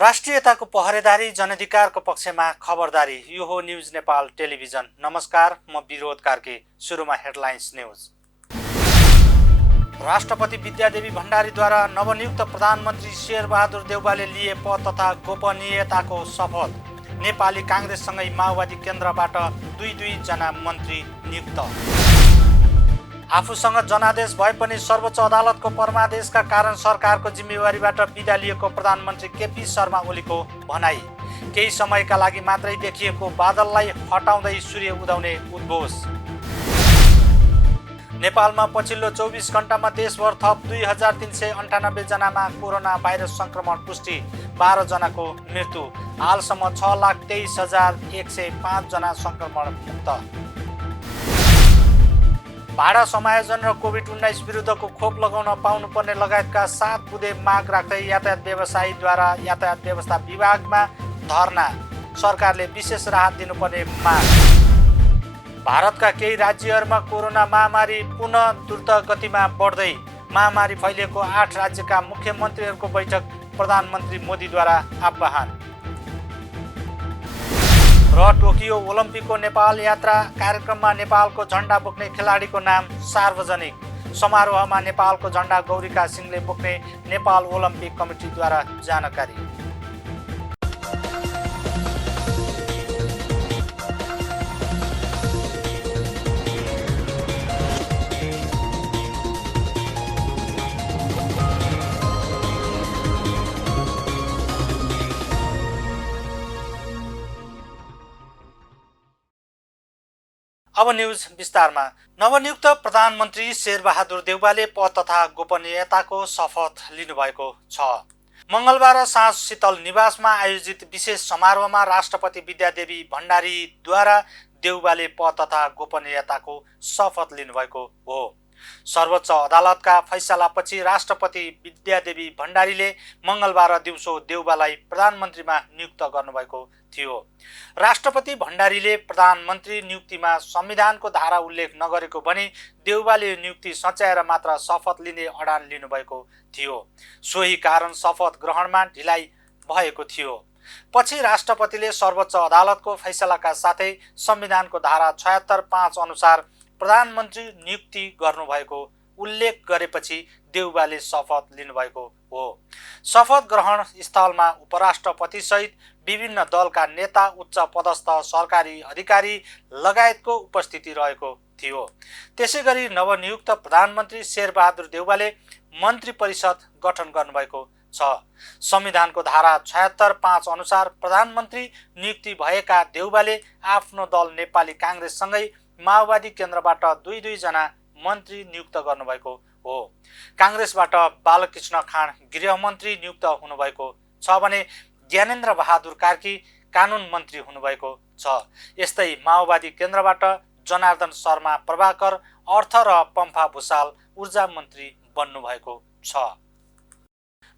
राष्ट्रियताको पहरेदारी, जनअधिकारको पक्षमा खबरदारी। यो हो न्युज नेपाल टेलिभिजन। नमस्कार, म विरोध कार्के। सुरुमा हेडलाइन्स न्युज। राष्ट्रपति विद्यादेवी भण्डारीद्वारा नवनियुक्त प्रधानमन्त्री शेरबहादुर देउवाले लिए पद तथा गोपनीयताको शपथ। नेपाली काङ्ग्रेससँगै माओवादी केन्द्रबाट दुई जना मन्त्री नियुक्त। आफूसँग जनादेश भए पनि सर्वोच्च अदालतको परमादेशका कारण सरकारको जिम्मेवारीबाट बिदा लिएको प्रधानमन्त्री केपी शर्मा ओलीको भनाई। केही समयका लागि मात्रै देखिएको बादललाई हटाउँदै सूर्य उदाउने उद्घोष। नेपालमा पछिल्लो 24 घण्टामा देशभर थप 2398 जनामा कोरोना भाइरस संक्रमण पुष्टि, 12 जनाको मृत्यु। हालसम्म 6,23,105 जना संक्रमण मुक्त। भाडा समायोजन र कोभिड-19 विरुद्धको खोप लगाउन पाउनुपर्ने लगायतका 7 बुँदे माग राख्दै यातायात व्यवसायीद्वारा यातायात व्यवस्था विभागमा धरना। सरकारले विशेष राहत दिनुपर्ने माग। भारतका केही राज्यहरूमा कोरोना महामारी पुनः द्रुत गतिमा बढ्दै। महामारी फैलिएको 8 राज्यका मुख्यमन्त्रीहरूको बैठक, प्रधानमन्त्री मोदीद्वारा आह्वान। र टोकियो ओलम्पिकको नेपाल यात्रा कार्यक्रममा नेपालको झण्डा बोक्ने खेलाडीको नाम सार्वजनिक। समारोहमा नेपालको झण्डा गौरीका सिंहले बोक्ने नेपाल ओलम्पिक कमिटीद्वारा जानकारी। अब न्युज विस्तारमा। नवनियुक्त प्रधानमन्त्री शेरबहादुर देउवाले पद तथा गोपनीयताको शपथ लिनुभएको छ। मङ्गलबार साँझ शीतल निवासमा आयोजित विशेष समारोहमा राष्ट्रपति विद्यादेवी भण्डारीद्वारा देउवाले पद तथा गोपनीयताको शपथ लिनुभएको हो। सर्वोच्च अदालतका फैसलापछि राष्ट्रपति विद्यादेवी भण्डारीले मङ्गलबार दिउँसो देउवालाई प्रधानमन्त्रीमा नियुक्त गर्नुभएको थियो। राष्ट्रपति भण्डारीले प्रधानमन्त्री नियुक्तिमा संविधानको धारा उल्लेख नगरेको भनी देउवाले नियुक्ति सच्याएर मात्र शपथ लिने अडान लिनुभएको थियो। सोही कारण शपथ ग्रहणमा ढिलाइ भएको थियो। पछि राष्ट्रपतिले सर्वोच्च अदालतको फैसलाका साथै संविधानको धारा 76(5) अनुसार प्रधानमन्त्री नियुक्ति गर्नुभएको उल्लेख गरेपछि देउवाले शपथ लिनुभएको हो। शपथ ग्रहण स्थलमा उपराष्ट्रपति सहित विभिन्न दलका नेता, उच्च पदस्थ सरकारी अधिकारी लगायतको उपस्थिति रहेको थियो। त्यसैगरी नवनियुक्त प्रधानमन्त्री शेरबहादुर देउवाले मन्त्री परिषद गठन गर्नुभएको छ। संविधानको धारा 76(5) अनुसार प्रधानमन्त्री नियुक्ति भएका देउवाले आफ्नो दल नेपाली काङ्ग्रेससँगै माओवादी केन्द्रबाट दुई जना मन्त्री नियुक्त गर्नुभएको हो। काङ्ग्रेसबाट बालकृष्ण खाँड गृहमन्त्री नियुक्त हुनुभएको छ भने ज्ञानेन्द्र बहादुर कार्की कानुन मन्त्री हुनुभएको छ। यस्तै माओवादी केन्द्रबाट जनार्दन शर्मा प्रभाकर अर्थ र पम्फा भुसाल ऊर्जा मन्त्री बन्नुभएको छ।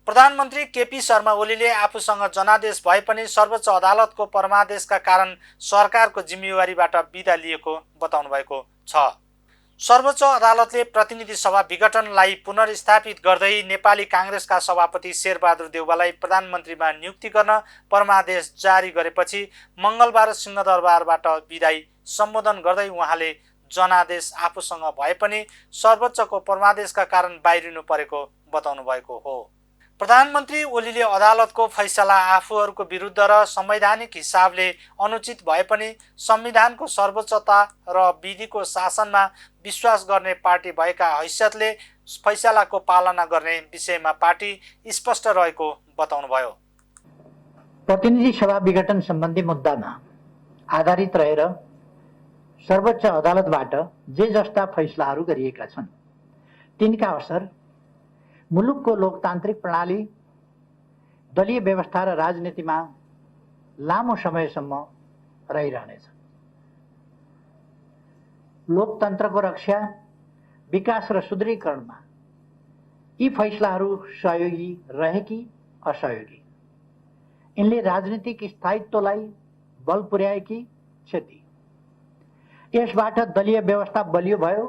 प्रधानमन्त्री केपी शर्मा ओलीले आफूसँग जनादेश भए पनि सर्वोच्च अदालतको परमादेशका कारण सरकारको जिम्मेवारीबाट बिदा लिएको बताउनु भएको छ। सर्वोच्च अदालतले प्रतिनिधि सभा विघटनलाई पुनर्स्थापित गर्दै नेपाली काङ्ग्रेसका सभापति शेरबहादुर देउवालाई प्रधानमन्त्रीमा नियुक्ति गर्न परमादेश जारी गरेपछि मङ्गलबार सिंहदरबारबाट विदाई सम्बोधन गर्दै उहाँले जनादेश आफूसँग भए पनि सर्वोच्चको परमादेशका कारण बाहिरिनु परेको बताउनु भएको हो। प्रधानमन्त्री ओलीले अदालतको फैसला आफूहरूको विरुद्ध र संवैधानिक हिसाबले अनुचित भए पनि संविधानको सर्वोच्चता र विधिको शासनमा विश्वास गर्ने पार्टी भएका हैसियतले फैसलाको पालना गर्ने विषयमा पार्टी स्पष्ट रहेको बताउनुभयो। प्रतिनिधि सभा विघटन सम्बन्धी मुद्दामा आधारित रहेर सर्वोच्च अदालतबाट जे जस्ता फैसलाहरू गरिएका छन् तिनका असर मुलुकको लोकतान्त्रिक प्रणाली, दलीय व्यवस्था र राजनीतिमा लामो समयसम्म रहिरहनेछ। लोकतन्त्रको रक्षा, विकास र सुदृढीकरणमा यी फैसलाहरू सहयोगी रहे कि असहयोगी, यिनले राजनीतिक स्थायित्वलाई बल पुर्याए कि क्षति, यसबाट दलीय व्यवस्था बलियो भयो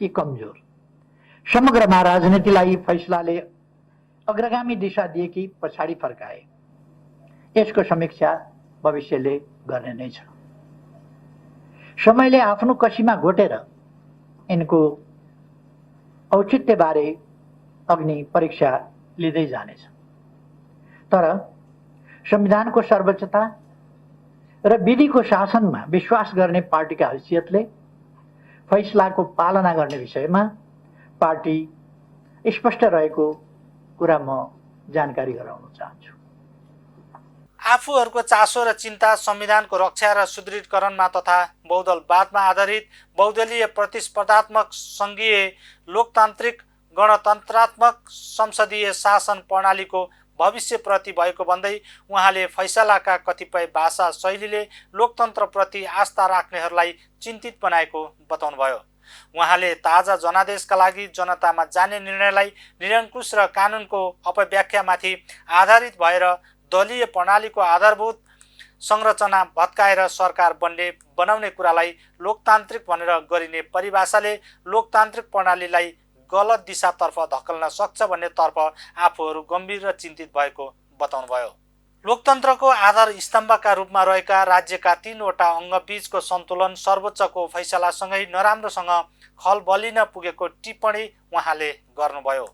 कि कमजोर, समग्रमा राजनीतिलाई फैसलाले अग्रगामी दिशा दिए कि पछाडि फर्काए, यसको समीक्षा भविष्यले गर्ने नै छ। समयले आफ्नो कसीमा घोटेर यिनको औचित्यबारे अग्नि परीक्षा लिँदै जानेछ। तर संविधानको सर्वोच्चता र विधिको शासनमा विश्वास गर्ने पार्टीका हैसियतले फैसलाको पालना गर्ने विषयमा पार्टी स्पष्ट रहेको कुरा म जानकारी गराउन चाहन्छु। आफूहरूको चासो र चिन्ता संविधानको रक्षा र सुदृढीकरणमा तथा बहुदलवादमा आधारित बहुदलीय प्रतिस्पर्धात्मक सङ्घीय लोकतान्त्रिक गणतन्त्रात्मक संसदीय शासन प्रणालीको भविष्यप्रति भएको भन्दै उहाँले फैसलाका कतिपय भाषा शैलीले लोकतन्त्रप्रति आस्था राख्नेहरूलाई चिन्तित बनाएको बताउनुभयो। उहाँले ताजा जनादेशका लागि जनतामा जाने निर्णयलाई निरङ्कुश र कानुनको अपव्याख्यामाथि आधारित भएर दलीय प्रणालीको आधारभूत संरचना भत्काएर सरकार बनाउने कुरालाई लोकतान्त्रिक भनेर गरिने परिभाषाले लोकतान्त्रिक प्रणालीलाई गलत दिशातर्फ धकेल्न सक्छ भन्नेतर्फ आफूहरू गम्भीर र चिन्तित भएको बताउनुभयो। लोकतन्त्रको आधार स्तम्भका रूपमा रहेका राज्यका 3वटा अङ्गबीचको सन्तुलन सर्वोच्चको फैसलासँगै नराम्रोसँग खलबलिन पुगेको टिप्पणी उहाँले गर्नुभयो।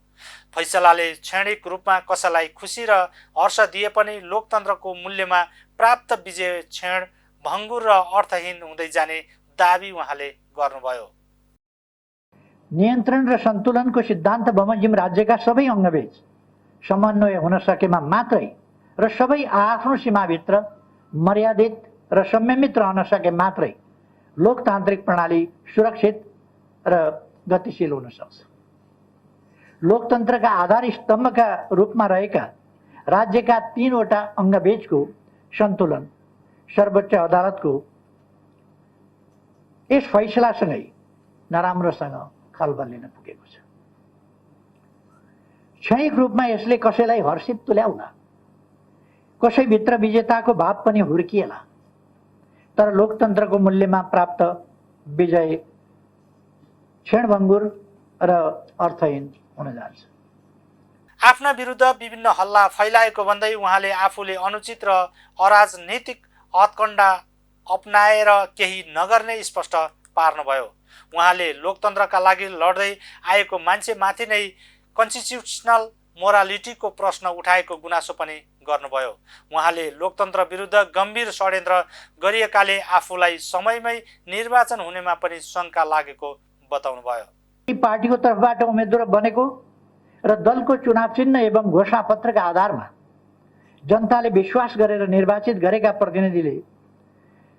फैसलाले क्षणिक रूपमा कसैलाई खुसी र हर्ष दिए पनि लोकतन्त्रको मूल्यमा प्राप्त विजय क्षण भङ्गुर र अर्थहीन हुँदै जाने दाबी उहाँले गर्नुभयो। नियन्त्रण र सन्तुलनको सिद्धान्त बमोजिम राज्यका सबै अङ्गबीच समन्वय हुन सकेमा मात्रै र सबै आफ्नो सीमाभित्र मर्यादित र संयमित रहन सके मात्रै लोकतान्त्रिक प्रणाली सुरक्षित र गतिशील हुन सक्छ। लोकतन्त्रका आधार स्तम्भका रूपमा रहेका राज्यका 3वटा अङ्गबीचको सन्तुलन सर्वोच्च अदालतको यस फैसलासँगै नराम्रोसँग खलबलिन पुगेको छ। क्षणिक रूपमा यसले कसैलाई हर्षित तुल्याउला, कसैभित्र विजेताको भाव पनि हुर्किएला, तर लोकतन्त्रको मूल्यमा प्राप्त विजय क्षणभङ्गुर र अर्थहीन हुन जान्छ। आफ्ना विरुद्ध विभिन्न हल्ला फैलाएको भन्दै उहाँले आफूले अनुचित र अराजनीतिक हथकण्डा अपनाएर केही नगर्ने स्पष्ट पार्नुभयो। उहाँले लोकतन्त्रका लागि लड्दै आएको मान्छेमाथि नै कन्स्टिट्युसनल मोरालिटीको प्रश्न उठाएको गुनासो पनि गर्नुभयो। उहाँले लोकतन्त्र विरुद्ध गम्भीर षड्यन्त्र गरिएकाले आफूलाई समयमै निर्वाचन हुनेमा पनि शङ्का लागेको बताउनुभयो। पार्टीको तर्फबाट उम्मेद्वार बनेको र दलको चुनाव चिन्ह एवं घोषणापत्रका आधारमा जनताले विश्वास गरेर निर्वाचित गरेका प्रतिनिधिले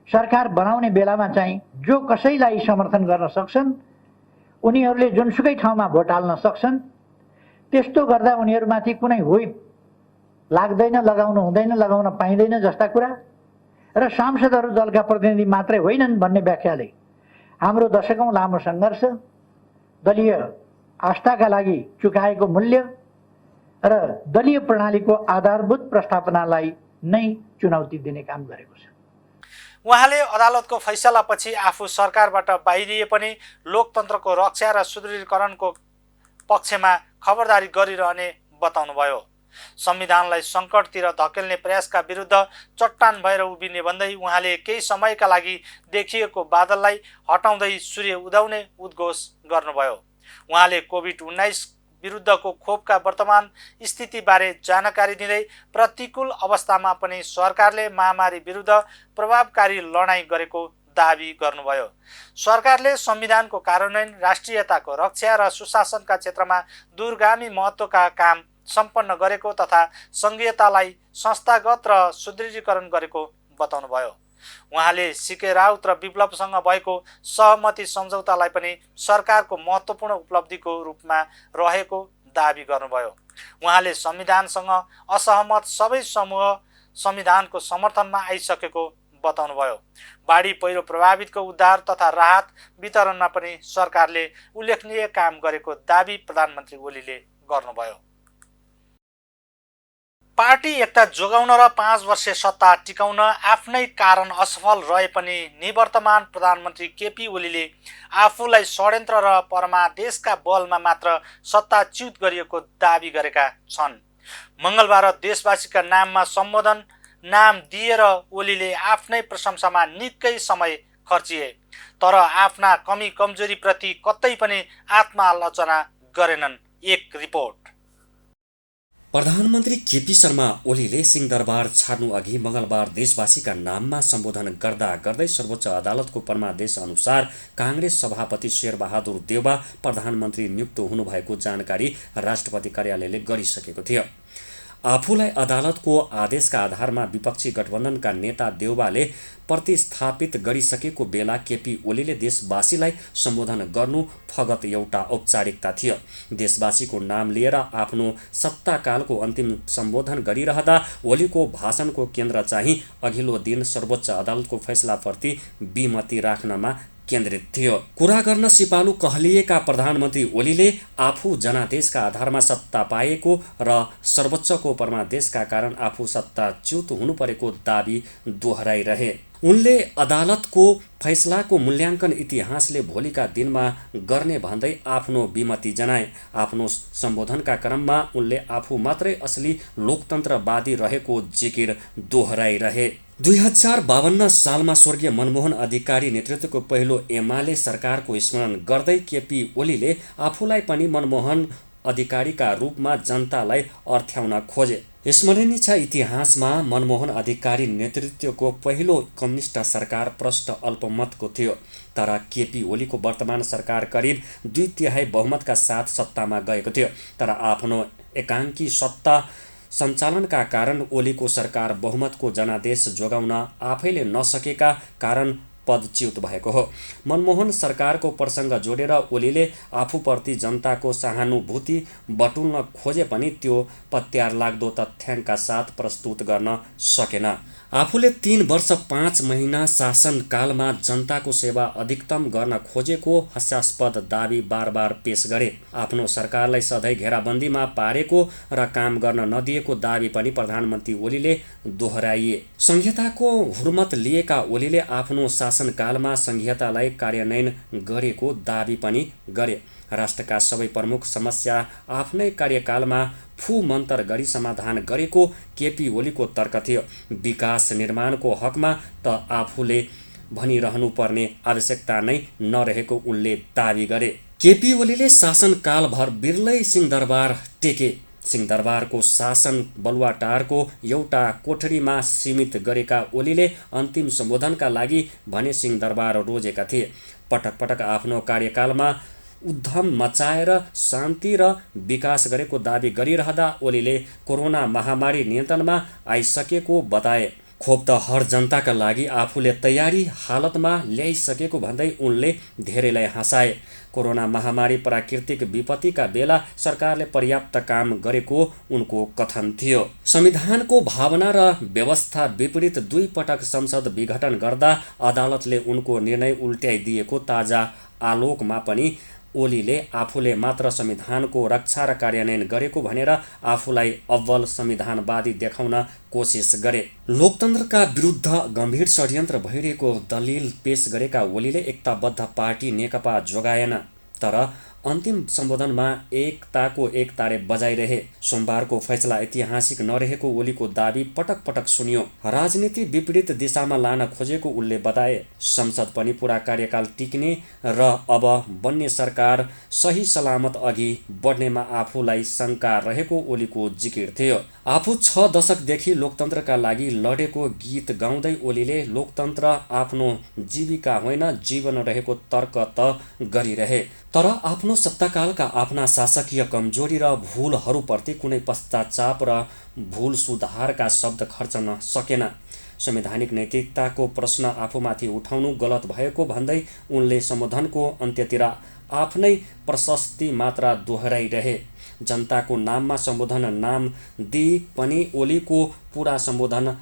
सरकार बनाउने बेलामा चाहिँ जो कसैलाई समर्थन गर्न सक्छन्, उनीहरूले जुनसुकै ठाउँमा भोट हाल्न सक्छन्। त्यस्तो गर्दा उनीहरूमाथि कुनै व्हिप लाग्दैन, लगाउनु हुँदैन, लगाउन पाइँदैन जस्ता कुरा र सांसदहरू दलका प्रतिनिधि मात्रै होइनन् भन्ने व्याख्याले हाम्रो दशकौं लामो सङ्घर्ष, दलीय आस्थाका लागि चुकाएको मूल्य र दलीय प्रणालीको आधारभूत प्रस्थापनालाई नै चुनौती दिने काम गरेको छ। उहाँले अदालतको फैसलापछि आफू सरकारबाट बाहिरिए पनि लोकतन्त्रको रक्षा र सुदृढीकरणको पक्षमा खबरदारी गरिरहने बताउनुभयो। संविधानलाई सङ्कटतिर धकेल्ने प्रयासका विरुद्ध चट्टान भएर उभिने भन्दै उहाँले केही समयका लागि देखिएको बादललाई हटाउँदै सूर्य उदाउने उद्घोष गर्नुभयो। उहाँले कोभिड-19 विरुद्धको खोपका वर्तमान स्थितिबारे जानकारी दिँदै प्रतिकूल अवस्थामा पनि सरकारले महामारी विरुद्ध प्रभावकारी लडाईँ गरेको दाबी गर्नुभयो। सरकारले संविधानको कार्यान्वयन, राष्ट्रियताको रक्षा र सुशासनका क्षेत्रमा दूरगामी महत्त्वका काम सम्पन्न गरेको तथा सङ्घीयतालाई संस्थागत र सुदृढीकरण गरेको बताउनुभयो। उहाँले सीके राउत र विप्लवसँग भएको सहमति सम्झौतालाई पनि सरकारको महत्त्वपूर्ण उपलब्धिको रूपमा रहेको दाबी गर्नुभयो। उहाँले संविधानसँग असहमत सबै समूह संविधानको समर्थनमा आइसकेको बताउनुभयो। बाढी पहिरो प्रभावितको उद्धार तथा राहत वितरणमा पनि सरकारले उल्लेखनीय काम गरेको दाबी प्रधानमन्त्री ओलीले गर्नुभयो। पार्टी एकता जोगाउन र 5 वर्षे सत्ता टिकाउन आफ्नै कारण असफल रहे पनि निवर्तमान प्रधानमन्त्री केपी ओलीले आफूलाई षड्यन्त्र र परमादेशका बलमा मात्र सत्ताच्युत गरिएको दाबी गरेका छन्। मङ्गलबार देशवासीका नाममा सम्बोधन नाम दिएर ओलीले आफ्नै प्रशंसामा निकै समय खर्चिए, तर आफ्ना कमी कमजोरीप्रति कतै पनि आत्मालोचना गरेनन्। एक रिपोर्ट। प्रधानमन्त्री केपी शर्मा ओलीले सिंहदरबार छाड्नु अघि मङ्गलबार देशवासीका नाममा सम्बोधन गर्दा गर्दै सर्वोच्च अदालतको परमादेश अनुसार काङ्ग्रेस सभापति शेरबहादुर देउबा प्रधानमन्त्री नियुक्त हुनुभएको जानकारी राष्ट्रपति कार्यालयले गरिसकेको थियो। आफूलाई अदालतको आदेशका आधारमा विपक्षी गठबन्धनका नेता देउबाले प्रतिस्थापित गरिसकेको बेला केपी ओलीले देशवासीलाई सम्बोधन गर्नु फगत एउटा औपचारिकता थियो। देशवासीको नाम लिएर आफ्नो सत्ताकालको अन्तिम सम्बोधन गरिरहँदा ओलीको भाषणको केन्द्र चाहिँ अघिल्लो दिन सर्वोच्च अदालतको फैसलाप्रति विमति राख्नमा केन्द्रित थियो। कुरा गर्न सिपालु कहलिएका प्रधानमन्त्री ओलीले आफू जनादेशका आधारमा सत्ता पाएको र सर्वोच्चको परमादेशका कारण आफू सत्ताच्युत हुनु परेको दाबी दोहोऱ्याइरहे। उनले अदालतको फैसलाको मूल्याङ्कन इतिहासले भोलिका दिनमा गर्ने भन्दै आफ्नो विमति जनाए। आफ्नो सम्बोधनका क्रममा उनले आफू मात्रै असली लोकतन्त्रवादी रहेको जिकिर दोहोऱ्याइरहे। 2052 सालमा स्वर्गीय मनमोहन अधिकारी नेतृत्वको पहिलो एमाले सरकारको स्मरण गर्दै केपी ओलीले आफूलाई पनि मनमोहन अधिकारीका रूपमा जनतालाई अर्थ्याउन खोजे। स्मरणीय छ, इतिहासमा मनमोहन अधिकारी नेतृत्वको पहिलो कम्युनिस्ट सरकार प्रष्ट अल्पमतको थियो, तर केपी ओलीको वर्तमान सरकार करिब 2/3 बहुमतका साथ सत्तामा गएको थियो। तर आफ्नो एकाङ्की सत्ता सञ्चालनका कारण ओलीको सरकार बहुमतको जनादेश जोगाउन आफैले नसकेका कारण पदच्युत भएको हो। मनमोहन सरकारको प्रसङ्ग जोडेर ओलीले आफूप्रति जनताको सहानुभूति बटुल्न खोजे पनि त्यो पत्यार लाग्दो तथ्याङ्कका साथ प्रस्तुत गर्न सकेन। आफूले 3 वर्ष 5 महिना शासनकालमा जनताको सेवा अधिकतम गर्न खोजेको हास्यास्पद दाबी बार बार पेश गरे। आफ्नो सरकारलाई सधैँ घेराबन्दीमा पारेको र काम गर्न नदिएको दाबी पनि प्रधानमन्त्री ओलीले दोहोऱ्याइए। संहिताको हुर्मत लिएका ओलीले आफ्नो शासनकालमा संहितालाई कार्यान्वयन गरेको दाबी पनि गरे। राष्ट्रका सबै प्रमुख समस्या आफ्नै कार्यकालमा फू मन्तर गरी समाधान गरेको केपी ओलीको तर्क थियो। विकास निर्माणको हकमा त आफूले भनिरहनु पर्ने आवश्यकता नै नरहेको उनले दाबी गरे। केपी ओलीले शासनकालभर बिरलै सिंहदरबार टेके। सिंहदरबारको शासन बलुवाटारको एउटा कोठरीमा सीमित गरेका ओलीले अन्तिम सम्बोधनका लागि भने सिंहदरबार रोजेका थिए। पटक पटक आफ्नो कार्यकालमा उद्यम मचाएर शान्ति र विकास गरेको दाबी गरिरहँदा ओलीले कोरोना महामारी नियन्त्रणमा आइसकेको बताए। खोप त हर जनताका लागि आफूले तयारी हालतमा ल्याइसकेको भन्दै उनले धेरैलाई हँसाए। कोरोना महामारी प्राकृतिक विपत्तिका बेला सरकारले पर्याप्त काम गरेको उनको कथन थियो। संविधानको भावना र व्यवस्था विपरीत 2 पटक संसद विघटन गर्दा अदालतले उनको निर्णय उल्ट्याइदिएको ताजा आलोकमा पनि ओलीले आफूले मात्र संविधानको रक्षा र कार्यान्वयन गरेको भनेर आफूलाई अव्वल संविधानवादी देखाउन कोसिस गरे। लोकतन्त्रका विरुद्ध गम्भीर षड्यन्त्र भइरहेको दलिल पेश गरेका ओलीले एकताबद्ध पार्टी नेकपा जोगाएन, तर अन्तिम सम्बोधनमा एकताको एक तारे बजाइरहे। सोमबारको फैसला ऐतिहासिक नरहेको ओलीको दाबी पटक पटक सुनियो। राजनीति विपरीत दिशामा लान खोजेको उनले बताए। संसद पनि पूरा कार्यकाल टिक्ने र अब बन्ने सरकार सही सलामत अघि बढ्नेमा आफूलाई शङ्का रहेको ओलीको जिकिर थियो। आफू 6 दशकदेखि लोकतन्त्रका लागि लडेको गीत गाउँदै ओलीले लोकतन्त्र आफ्नो जीविका होइन जीवन रहेको तर्क त गरिरहे, तर आफ्नो सत्ताकालका आफ्ना शासकीय कमजोरी र भूलहरूप्रति कुनै पश्चाताप र भूल सुधारका शब्द खर्चन सकेन। संवैधानिक नैतिकताको प्रश्न आफूमाथि उठाउनु गलत भएको भन्दै उनले सम्बोधनको अन्त्यतिर आफ्नै प्रशस्ति मात्रा दोहोऱ्याइरहे। जनताको नाममा सम्बोधन नाम दिई पनि ओलीको पूरा सम्बोधन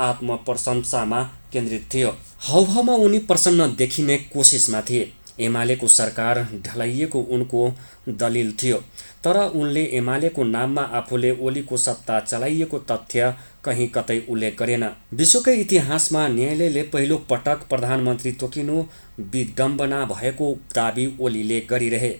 आत्मप्रशंसामा केन्द्रित थियो। हाउभाउमा उनी प्रसन्न देखिने कोसिसमा थिए। एमालेको सरकार ढलाइएको उनको दलिल थियो, तर उनले एमालेको नाममा आफूले ओलीको सत्ता चलाइएको तथ्य कहीँ कतै उल्लेख गरेन। विश्वकै इतिहासमा न्यायालयले पहिलो पटक प्रधानमन्त्री तोकिनु विडम्बना भएको दाबी ओलीले गरिरहे।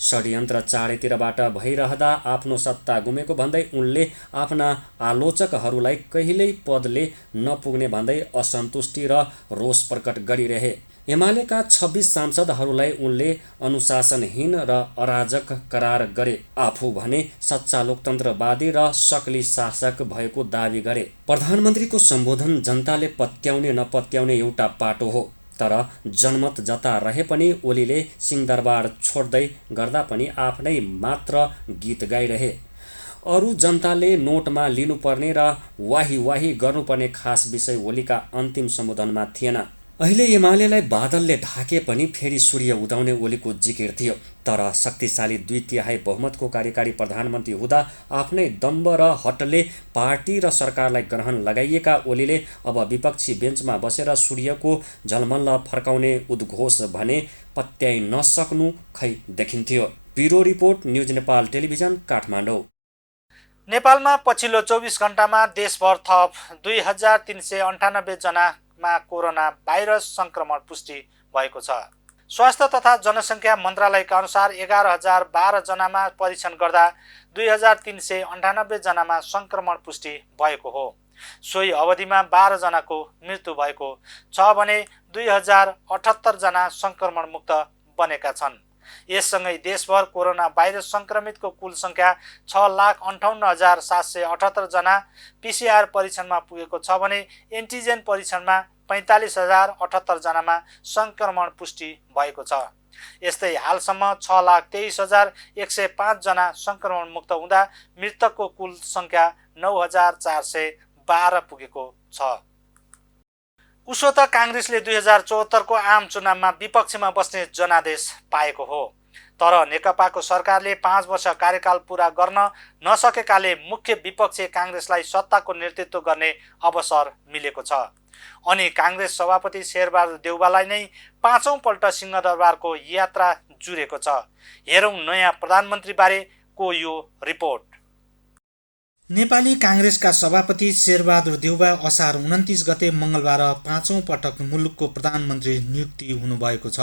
षड्यन्त्र चारैतिरबाट भइरहँदा आफ्नो सत्ता गुमेको भन्दै उनले आफ्ना आलोचकहरूलाई कहिल्यै पदले नपुग्ने भन्दै असन्तुष्टि र रोष प्रकट गरिरहे। एमालेका 26 सांसदहरूलाई उनले अनुशासनहीन र अराजक करार गरे। आफू भने सच्चा लोकतन्त्रवादी र सक्ली शासक भएको दावी गरे। प्रधानमन्त्रीको सम्बोधन जनताले पत्याउने नपत्याउने एउटा पाटो हो, तर जनमत जता रहे पनि ओलीले सिंहदरबार छोड्दै गर्दा पनि आफ्नै मात्र गीत गाइरहे। अरू जनताले नोटमा लिनुपर्ने र वाही वाही गर्नुपर्ने खास विषय ओलीका अन्तिम सम्बोधनमा थिएन। अहिले एमालेलाई बादलले ढाके पनि फेरि सूर्य उदाउने ओलीको जिकिर थियो, तर शक्तिशाली 2/3 बहुमतको कार्यकारी प्रधानमन्त्री हुँदा आफ्नै दम्ब र हटले पार्टी र सरकारलाई ग्रहण लगाइएका ओलीले अब विपक्षी बेन्चमा बसेर सूर्यको झलमल्ल फर्काउने उद्घोष भने पत्याइ नसक्नु खै देखिन्थ्यो। Bureau report, news Nepal television, Kathmandu. नेपालमा पछिल्लो 24 घण्टामा देशभर थप 2398 जनामा कोरोना भाइरस संक्रमण पुष्टि भएको छ। स्वास्थ्य तथा जनसङ्ख्या मन्त्रालयका अनुसार 11,012 जनामा परीक्षण गर्दा 2398 जनामा संक्रमण पुष्टि भएको हो। सोही अवधिमा 12 जनाको मृत्यु भएको छ भने 2078 जना संक्रमण मुक्त बनेका छन्। यससँगै देशभर कोरोना भाइरस संक्रमितको कुल संख्या 6,58,778 जना PCR परीक्षणमा पुगेको छ भने एन्टिजेन परीक्षणमा 45,078 जनामा संक्रमण पुष्टि भएको छ। यस्तै हालसम्म 6,23,105 जना संक्रमण मुक्त हुँदा मृतकको कुल संख्या 9,412 पुगेको छ। उसो त काङ्ग्रेसले 2074 को आम चुनावमा विपक्षमा बस्ने जनादेश पाएको हो, तर नेकपाको सरकारले 5 वर्ष कार्यकाल पूरा गर्न नसकेकाले मुख्य विपक्षी काङ्ग्रेसलाई सत्ताको नेतृत्व गर्ने अवसर मिलेको छ। अनि काङ्ग्रेस सभापति शेरबहादुर देउवालाई नै 5औं पल्ट सिंहदरबारको यात्रा जुरेको छ। हेरौँ नयाँ प्रधानमन्त्रीबारे को यो रिपोर्ट। नेपाली काङ्ग्रेसका सभापति शेरबहादुर देउवा असार 29 गते मङ्गलबार 5औं पटक मुलुकको प्रधानमन्त्री नियुक्ति हुनुभएको छ।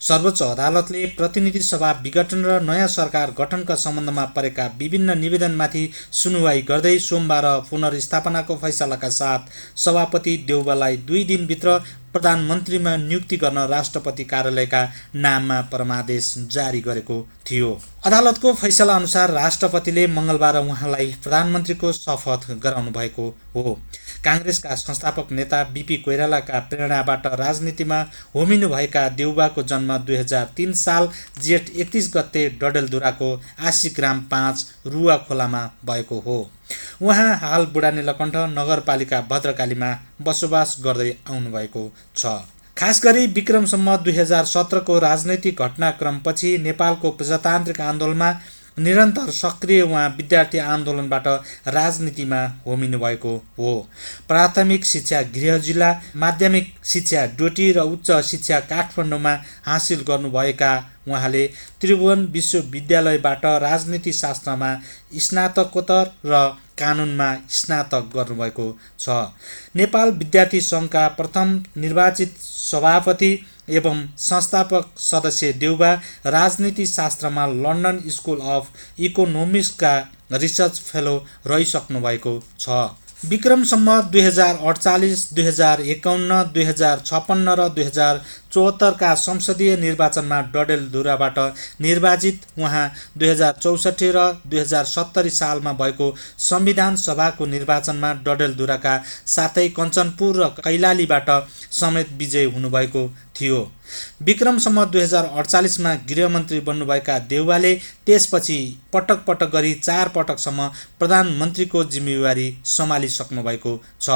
सर्वोच्च अदालतले प्रतिनिधि सभा विघटन र नयाँ सरकार गठनका सम्बन्धमा परेका विभिन्न निवेदनमाथि सुनुवाई गर्दै सोमबार पुनर्स्थापनाको फैसलाका साथ सभापति देउवालाई 2 दिनभित्र प्रधानमन्त्रीमा नियुक्ति गर्न राष्ट्रपति कार्यालयका नाममा परमादेश जारी गरेको थियो। अदालतको फैसला अनुसार राष्ट्रपतिले मङ्गलबार उहाँलाई प्रधानमन्त्रीको शपथ गराउनु भएको हो। काङ्ग्रेसका संस्थापक नेता बीपी कोइरालाका प्रेरणाबाट राजनीतिमा होमिनुभएका देउवाको जन्म 2003 साल जेठ 31 गते डडेलधुराको आशिग्राम 5 रुवा खोलामा भएको हो। उहाँ हाल बुढानीलकण्ठ नगरपालिका भद्रकालीमा बसोबास गर्दै आउनुभएको छ। खास गरी विक्रम सम्वत 2017 को राजनैतिक घटनाक्रमपछि नेपालको प्रजातान्त्रिक आन्दोलनमा निरन्तर सक्रिय उहाँ विद्यार्थी आन्दोलनबाट राजनीतिमा होमिनु भएको हो। प्राथमिक शिक्षा गृह जिल्ला, माध्यमिक शिक्षा डोटी र उच्च शिक्षा काठमाडौँमा हासिल गर्नुभएका उहाँले त्रिभुवन विश्वविद्यालयबाट राजनीति शास्त्रमा स्नातकोत्तर र कानुनमा स्नातक गर्नुभएको छ। नेपाल विद्यार्थी सङ्घका प्रथम निर्वाचित सभापति एवं संस्थापक सदस्य देउवा राजनीति शास्त्रमा लन्डन स्कुल अफ इकोनोमिक्सका रिसर्च फेलो रहिसक्नु भएको छ। विक्रम सम्वत 2048, 2051, 2056 र 2074 का संसदीय निर्वाचनमा डडेलधुराबाट निर्वाचित उहाँ 2064 र 2070 सालमा भएको संविधान सभाको निर्वाचनमा डडेलधुराका साथै कञ्चनपुर र कैलालीबाट समेत विजयी हुनुभएको थियो। विक्रम सम्वत 2048 मा गृहमन्त्री बन्नुभएका देउवाले त्यसपछि पटक पटक गरी 4 पटकसम्म प्रधानमन्त्रीको जिम्मेवारी सम्हालिसक्नु भएको छ।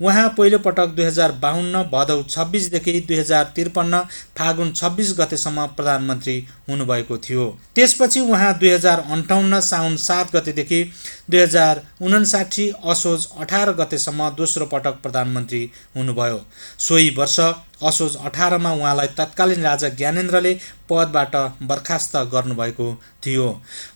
उहाँ पहिलो पटक 2052 भदौ 26 देखि 2053 फागुन 26 गतेसम्म प्रधानमन्त्री हुनुभएको थियो। त्यसपछि उहाँ 2058 साउन 7 गतेदेखि 2059 असोज 18 गतेसम्म दोस्रो पटक प्रधानमन्त्री हुनुभयो। सोही वर्ष असोज 18मा उहाँलाई तत्कालीन राजा ज्ञानेन्द्रले पदबाट बर्खास्त गर्नुभएको थियो।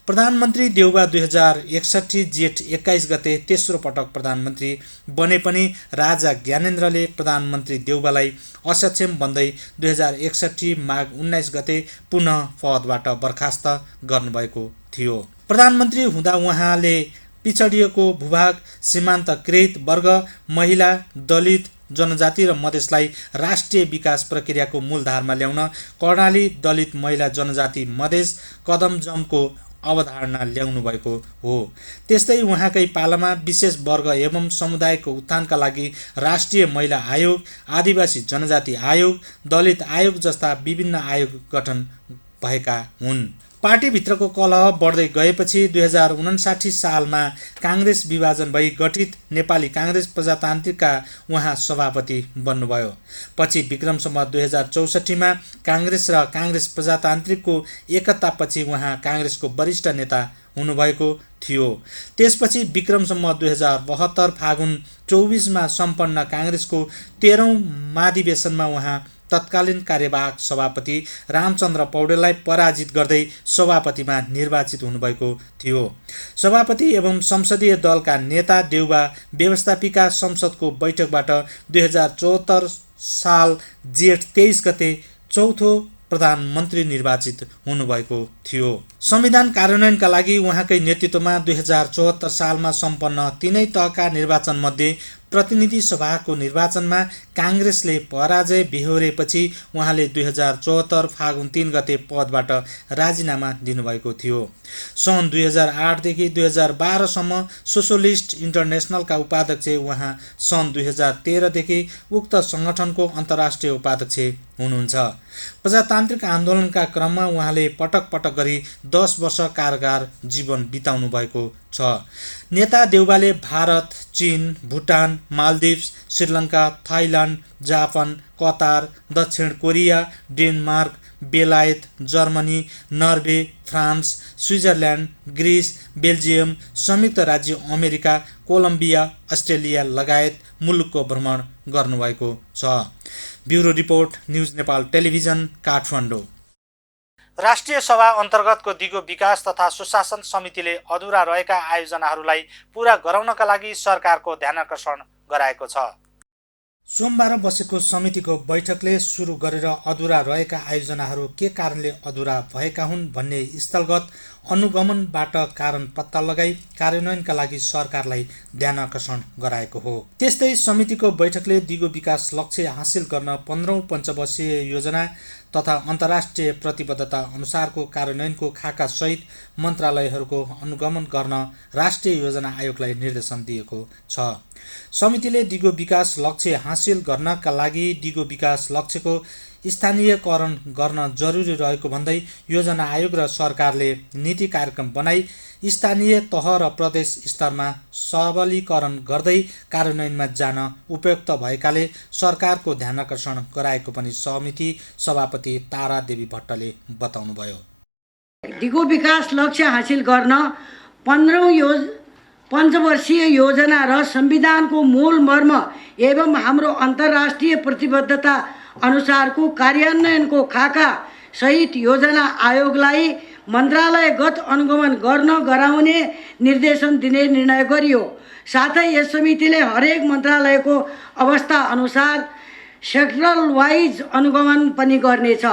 प्रधानमन्त्री देउबा 2061 जेठ 21 गते तेस्रो पटक प्रधानमन्त्री बने पनि राजा ज्ञानेन्द्रले प्रधानमन्त्री देउबालाई असक्षम भन्दै 2061 माघ 19 गते पुनः पदबाट बर्खास्त गर्नुभएको थियो। प्रधानमन्त्री हुँदा उहाँले पिछडिएको भूभाग, सीमान्तकृत वर्ग, महिला, दलित, जनजाति र मधेसलाई राष्ट्रिय विकास प्रक्रियाको मूलधारमा ल्याउन कर्णाली दलित महिला जनजाति मधेस कदमजमको अवधारणा ल्याउनु भएको हो। त्यस्तै उहाँकै पालामा विशेष वर्ग एवं समुदायको उत्थानका लागि राष्ट्रिय महिला आयोग, आदिवासी जनजाति आयोग, दलित आयोग जस्ता विभिन्न आयोग गठन भएका हुन्। पार्टीभित्रको कलह बढ्दै गएपछि 2059 सालमा काङ्ग्रेस विभाजन भई गठित नेपाली काङ्ग्रेस प्रजातान्त्रिकका उहाँ सभापति बन्नुभयो। पछि विक्रम सम्वत 2064मा काङ्ग्रेस र काङ्ग्रेस प्रजातान्त्रिकको एकतापछि उहाँ काङ्ग्रेसको वरिष्ठ नेता हुनुभएको थियो। त्यसपछि विक्रम सम्वत 2072 फागुन 24मा सम्पन्न काङ्ग्रेसको 13औं महाधिवेशनमा उहाँ तत्कालीन कार्यवाहक सभापति रामचन्द्र पौडेललाई पराजित गर्दै सभापतिमा निर्वाचित हुनुभएको थियो। सभापति एवं संसदीय दलका नेता देउबा व्यवस्थापिका संसदको बैठकबाट 2074 साल जेठ 23 गते चौथो प्रधानमन्त्री निर्वाचित हुनुभएको थियो। संविधान कार्यान्वयनका लागि उहाँकै नेतृत्वमा 2074 सालमा सम्पन्न तीनै तहका निर्वाचनमध्ये प्रतिनिधि सभाको निर्वाचनमा काङ्ग्रेसले पराजय बेहोरेपछि उहाँले 2074 फागुन 3 गते पदबाट राजीनामा दिनुभएको थियो। सन् 2008 देखि 2012 सम्म सोसलिस्ट इन्टरनेसनलका उपाध्यक्ष उहाँ सन् 2013 देखि उक्त सङ्गठनको अन्तर्राष्ट्रिय उपाध्यक्ष हुनुहुन्छ। प्रजातान्त्रिक आन्दोलनका क्रममा उहाँले पटक पटक गरी 10 वर्ष कारागार जीवन बिताउनु भएको छ। नेता देउबाले भारत, चीन, Bhutan, Maldives, Sri Lanka, Thailand, Japan, Qatar, दक्षिण कोरिया, डेनमार्क, बेलायत, Germany, Norway, France, Switzerland, Greece, Belgium, संयुक्त राज्य अमेरिका, कोलम्बिया, अस्ट्रेलिया लगायत मुलुकको भ्रमण गर्नुभएको छ। Bureau report, news Nepal television, Kathmandu. राष्ट्रिय सभा अन्तर्गतको दिगो विकास तथा सुशासन समितिले अधुरा रहेका आयोजनाहरूलाई पूरा गराउनका लागि सरकारको ध्यानाकर्षण गराएको छ। सोमबार बसेको समितिको बैठकले सुरु गरेर अधुरा रहेका आयोजनाहरू के कारणले अधुरा भएका हुन् भन्ने स्थलगत अनुगमनबाट कारण पत्ता लगाई कार्यान्वयनका लागि सरकारलाई ध्यानाकर्षण गराएको हो। त्यस्तै समितिको बैठकले दिगो विकास लक्ष्य हासिल गर्न 15औं पञ्चवर्षीय योजना तथा अन्तर्राष्ट्रिय प्रतिबद्धता अनुसारको कार्यान्वयनको खाका सहित मन्त्रालयहरूको अनुगमन गर्न राष्ट्रिय योजना आयोगलाई निर्देशन दिएको छ। समितिले दिगो विकास लक्ष्य हासिल गर्नका लागि दिगो विकास लक्ष्यको स्थानीयकरण गर्न जरुरी रहेको भन्दै योजना आयोग र सरकारले नीति कार्यक्रम बनाई स्थानीय तह र प्रदेश स्तरमा सबलीकरण गर्दै कार्यान्वयनमा जान उपयुक्त भएकाले सरकारको ध्यानाकर्षण गराएको पनि समिति सभापति तारा देवी भट्टले बताउनुभयो। दिगो विकास लक्ष्य हासिल गर्न 15औं पञ्चवर्षीय योजना र संविधानको मूल मर्म एवं हाम्रो अन्तर्राष्ट्रिय प्रतिबद्धता अनुसारको कार्यान्वयनको खाका सहित योजना आयोगलाई मन्त्रालयगत अनुगमन गर्न गराउने निर्देशन दिने निर्णय गरियो। साथै यस समितिले हरेक मन्त्रालयको अवस्था अनुसार सेक्टरल वाइज अनुगमन पनि गर्नेछ।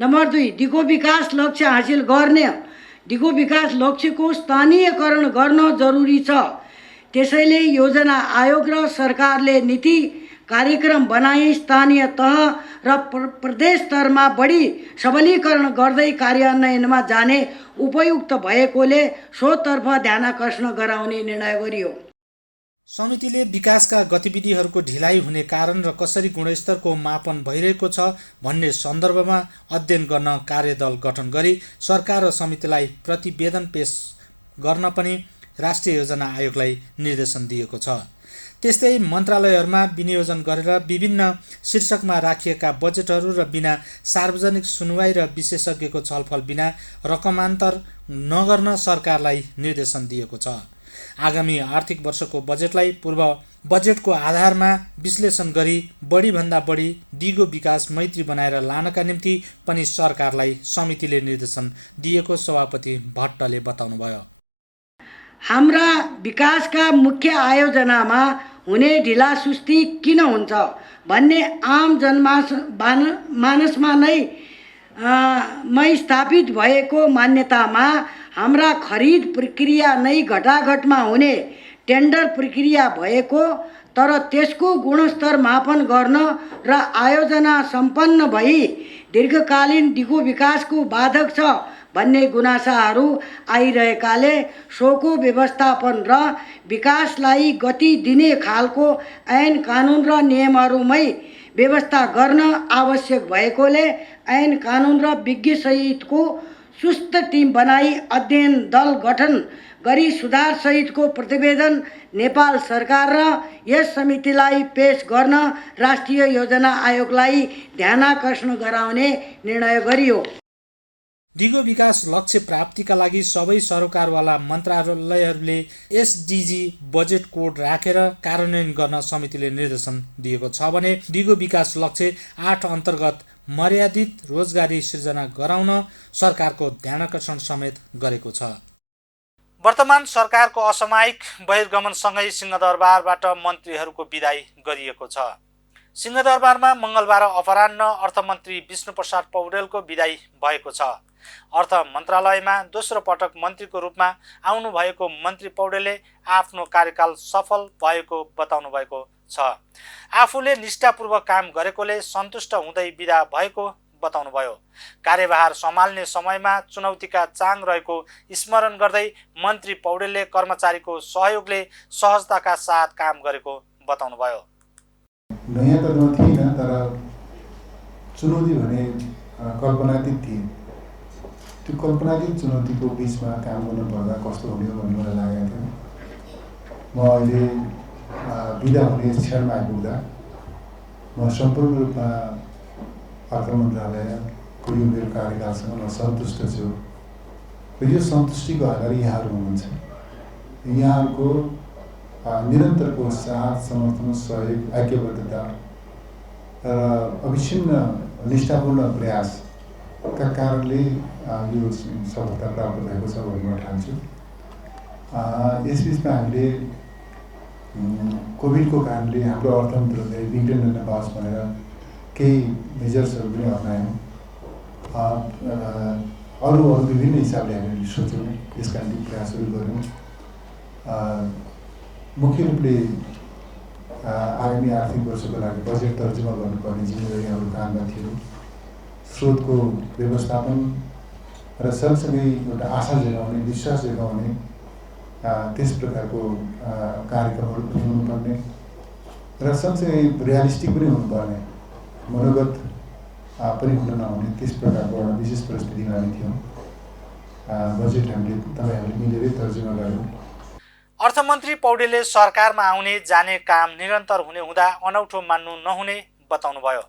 नम्बर 2, दिगो विकास लक्ष्य हासिल गर्ने दिगो विकास लक्ष्यको स्थानीयकरण गर्न जरुरी छ। त्यसैले योजना आयोग र सरकारले नीति कार्यक्रम बनाई स्थानीय तह र प्रदेश स्तरमा बढी सबलीकरण गर्दै कार्यान्वयनमा जाने उपयुक्त भएकोले सोतर्फ ध्यानाकर्षण गराउने निर्णय गरियो। समितिले विकासका गतिविधिहरूको ढिलाइ हुने कारण र कसरी गुणस्तरको मापन भइरहेको छ भन्ने सन्दर्भमा अध्ययन गर्न कार्यदल गठन गरी सरकार र समितिलाई प्रतिवेदन पेश गर्न पनि राष्ट्रिय योजना आयोगलाई निर्देशन दिएको छ। त्यस्तै मन्त्रालयहरूमा विनियोजन गरेर विभिन्न शीर्षकमा राखिएका बजेटहरू र बिना सार्वजनिक सुनवाई र विशेषज्ञको छलफल बिना रकमान्तर नगर्न सरकारलाई निर्देशन दिएको छ। आगामी आर्थिक वर्षको बजेटलाई पूर्व बजेटको आधारमा विश्लेषण गरी बढीभन्दा बढी दिगो विकास मैत्री बनाएर लानका निम्ति पनि सरकारलाई समितिले निर्देशन दिएको सभापति भट्टले बताउनुभयो। हाम्रा विकासका मुख्य आयोजनामा हुने ढिलासुस्ती किन हुन्छ भन्ने आम जनमानसमा नै स्थापित भएको मान्यतामा हाम्रा खरिद प्रक्रिया नै घटाघटमा हुने टेन्डर प्रक्रिया भएको तर त्यसको गुणस्तर मापन गर्न र आयोजना सम्पन्न भई दीर्घकालीन दिगो विकासको बाधक छ भन्ने गुनासाहरू आइरहेकाले सोको व्यवस्थापन र विकासलाई गति दिने खालको ऐन कानुन र नियमहरूमै व्यवस्था गर्न आवश्यक भएकोले ऐन कानुन र विज्ञसहितको सुस्त टिम बनाई अध्ययन दल गठन गरी सुधार सहितको प्रतिवेदन नेपाल सरकार र यस समितिलाई पेश गर्न राष्ट्रिय योजना आयोगलाई ध्यानाकर्षण गराउने निर्णय गरियो। दिगो विकास लक्ष्य प्राप्तिका लागि सबै सरकारवाला मन्त्रालयहरूले एसडिजी बजेट कोड राखेर कार्यान्वयन गर्न समितिले निर्देशन दिएको छ भने दिगो विकास लक्ष्य 8 अन्तर्गत मर्यादित रोजगारी सृजना गराउन सरकारको ध्यानाकर्षण समेत गरेको छ। वर्तमान सरकारको असामयिक बहिर्गमनसँगै सिंहदरबारबाट मन्त्रीहरूको बिदाई गरिएको छ। सिंहदरबारमा मङ्गलबार अपराह्न अर्थमन्त्री विष्णुप्रसाद पौडेलको बिदाई भएको छ। अर्थ मन्त्रालयमा दोस्रो पटक मन्त्रीको रूपमा आउनुभएको मन्त्री पौडेलले आफ्नो कार्यकाल सफल भएको बताउनु भएको छ। आफूले निष्ठापूर्वक काम गरेकोले सन्तुष्ट हुँदै बिदा भएको बताउनुभयो। कार्यभार सम्हाल्ने समयमा चुनौतीका चाङ रहेको स्मरण गर्दै मन्त्री पौडेलले कर्मचारीको सहयोगले सहजताका साथ काम गरेको बताउनुभयो। नयाँ त नथिएन तर चुनौती भने कल्पनातीत थिए। त्यो कल्पनातीत चुनौतीको बिचमा काम गर्नुपर्दा कस्तो हुने हो भन्ने मलाई लागेको थियो। म अहिले बिदा हुने क्षणमा आइपुग्दा म सम्पूर्ण रूपमा अर्थ मन्त्रालयको यो मेरो कार्यकालसँग म सन्तुष्ट छु र यो सन्तुष्टिको आधार यहाँहरू हुनुहुन्छ। यहाँहरूको निरन्तरको साथ समर्थन सहयोग ऐक्यबद्धता र अविच्छिन्न निष्ठापूर्ण प्रयासका कारणले यो सफलता प्राप्त भएको छ भन्ने म ठान्छु। यसबिचमा हामीले कोभिडको कारणले हाम्रो अर्थतन्त्रले बिग्रिन नपाओस् भनेर केही मेजर्सहरू पनि अप्नायौँ। अरू विभिन्न हिसाबले हामीले सोच्यौँ, यसका निम्ति प्रयासहरू गऱ्यौँ। मुख्य रूपले आगामी आर्थिक वर्षको लागि बजेट तर्जुमा गर्नुपर्ने जिम्मेवारी हाम्रो काममा थियो। स्रोतको व्यवस्थापन र सँगसँगै एउटा आशा जगाउने, विश्वास जगाउने त्यस प्रकारको कार्यक्रमहरू पनि हुनुपर्ने र सँगसँगै रियलिस्टिक पनि हुनुपर्ने, मनोगत पनि हुन नहुने त्यस प्रकारको एउटा विशेष परिस्थितिमा हामी थियौँ। बजेट तपाईँहरूले मिलेरै तर्जुमा गऱ्यौँ। अर्थमन्त्री पौडेलले सरकारमा आउने जाने काम निरन्तर हुने हुँदा अनौठो मान्नु नहुने बताउनुभयो।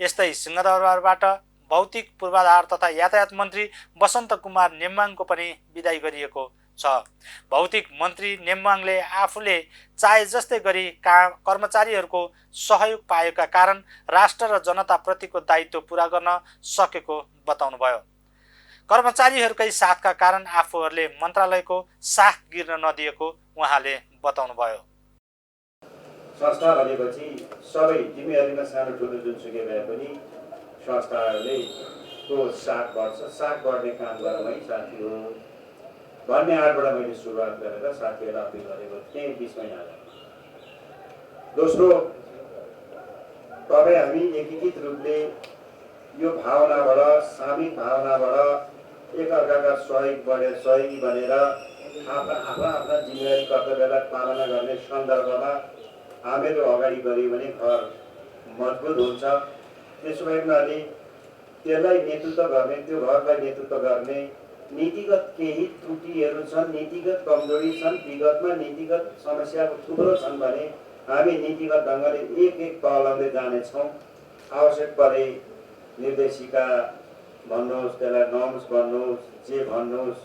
यस्तै सिंहदरबारबाट भौतिक पूर्वाधार तथा यातायात मन्त्री वसन्त कुमार नेम्बाङको पनि बिदाई गरिएको छ। भौतिक मन्त्री नेम्बाङले आफूले चाहे जस्तै गरी कर्मचारीहरूको सहयोग पाएका कारण राष्ट्र र जनताप्रतिको दायित्व पुरा गर्न सकेको बताउनुभयो। कर्मचारीहरूकै साथका कारण आफूहरूले मन्त्रालयको साख गिर्न नदिएको उहाँले बताउनुभयो। संस्था भनेपछि सबै जिम्मेवारीमा सानो ठुलो जुनसुकै भए पनि संस्थाहरूले को साख बढ्छ, साख बढ्ने काम गरौँ है साथी हो भन्ने आडबाट मैले सुरुवात गरेर साथीहरूलाई अपिल गरेको थिएँ 20 महिना अगाडि। दोस्रो, तपाईँ हामी एकीकृत रूपले यो भावनाबाट, सामूहिक भावनाबाट एकअर्काका सहयोगी बनेर आफ्ना जिम्मेवारी कर्तव्यलाई पालना गर्ने सन्दर्भमा हामीहरू अगाडि गऱ्यौँ भने घर मजबुत हुन्छ। त्यसो भएकाले त्यसलाई नेतृत्व गर्ने, त्यो घरलाई नेतृत्व गर्ने नीतिगत केही त्रुटिहरू छन्, नीतिगत कमजोरी छन्, विगतमा नीतिगत समस्याहरू थुप्रो छन् भने हामी नीतिगत ढङ्गले एक तलाउँदै जानेछौँ। आवश्यक परे निर्देशिका भन्नुहोस्, त्यसलाई नर्म्स भन्नुहोस्, जे भन्नुहोस्,